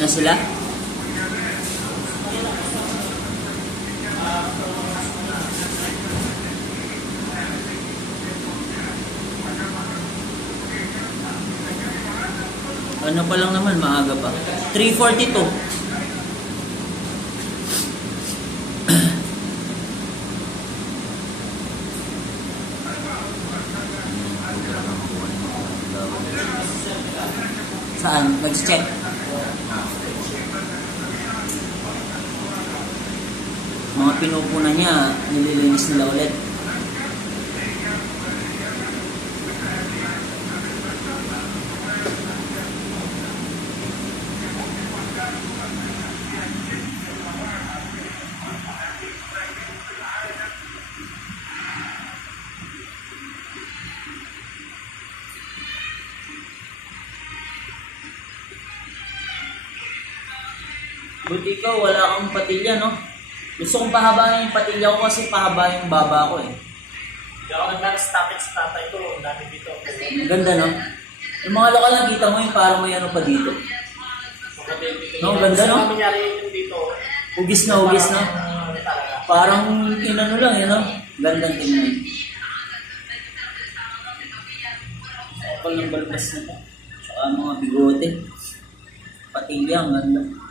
na sila? Ano pa lang naman, maaga pa. 3:42. Saan? Nag-check? Mga pinupunan niya, nililinis nila ulit. Buti ikaw, wala kang patilya, no? Gusto kong pahabahin yung patilya ko kasi pahaba yung baba ko eh. Hindi ako nag-stoppage sa tatay ko. Ang dami dito. Ang ganda, no? Yung mga lokal lang kita mo yung parang may ano pa dito. No, ang ganda, no? Ang nangyari yung dito. Hugis na, hugis na. Parang inano lang, yun, no? Gandang tingnan. Kapal ng balbas na to. Saka mga bigote. Patilya, ang ganda.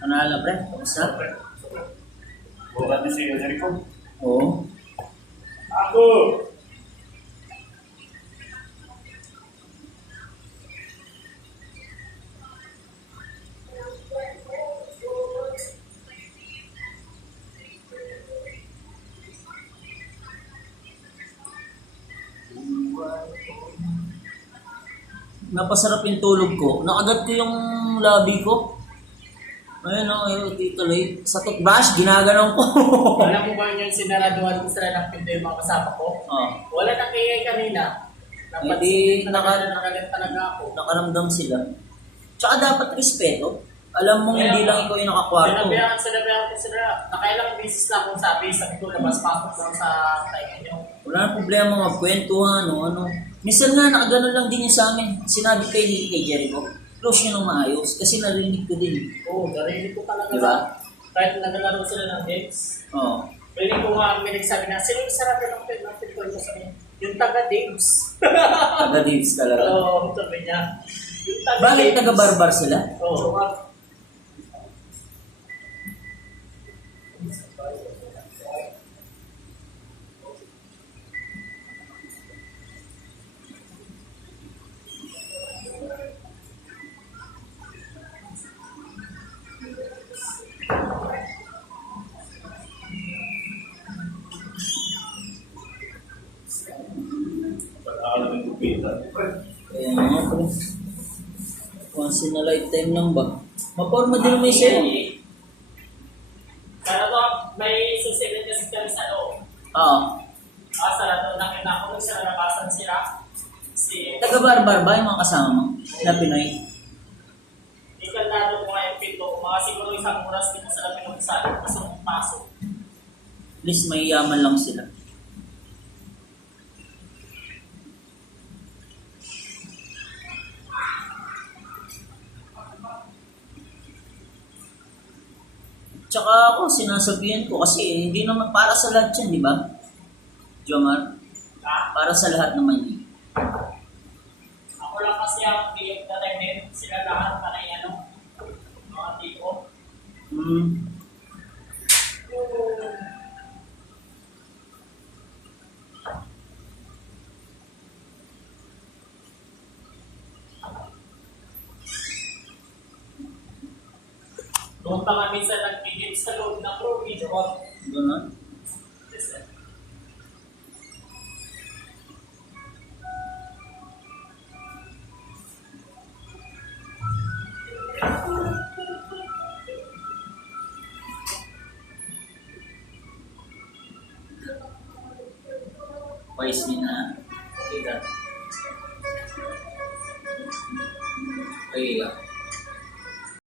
Panala, pre. Kamusta? Bukan na si Jericho. Oo. Ako! Napasarap yung tulog ko. Nakagat ko yung labi ko. Ayun o, dito late. Sa toothbrush, ginaganon ko. Alam mo ba yung sinaraduhan ko sila ng pinto yung mga kasama ko? Oh. Wala nang kayay kanina. Hindi, Nakagat talaga ako. nakaramdam sila. Tsaka dapat respeto. Alam mong hindi lang ikaw yung nakakwarto. Sinabihan ko sila. Nakailang beses na akong sabi ko labas-pasok lang sa tayo nyo. Wala nang problema magkwentuhan o ano. Minsan nga, nakaganon lang din yung sa amin. Sinabi kay Jericho, close nyo ng maayos. Kasi narinig ko din. Oo, narinig ko talaga. Diba? Kahit naglalaro sila ng games. Oo. Narinig ko nga may nagsabi na, sino yung sarap ng pinto ko sa akin? Yung taga-Daves. Taga-Daves talaga. Oo, sabi niya. Yung taga-Daves. Bakit taga-barbar sila? Oo. Kaya nga po. Once in a lifetime lang ba? Maporma din may sa'yo. Pero to, may susunod kasi kami sa loob. Oo. Sa loob, nakita ko nung sila nabasan sila. Taga-barbar ba yung mga kasama mo? Na Pinoy? Ikandado ko nga yung pinto. Mga siguro isang oras din sila pinagsasabi kasi pasok. At least may yaman lang sila. Tsaka ako, sinasabihan ko kasi hindi naman para sa lahat yan, di ba? Jomar? Para sa lahat naman yun. Ako lang kasi ang tiyog na time sila lahat na mga tipo. Doon pa kami sa nag-game sa loob ng room, video ko. Gano'n? Pais niya na. Okay ka. Okay ka.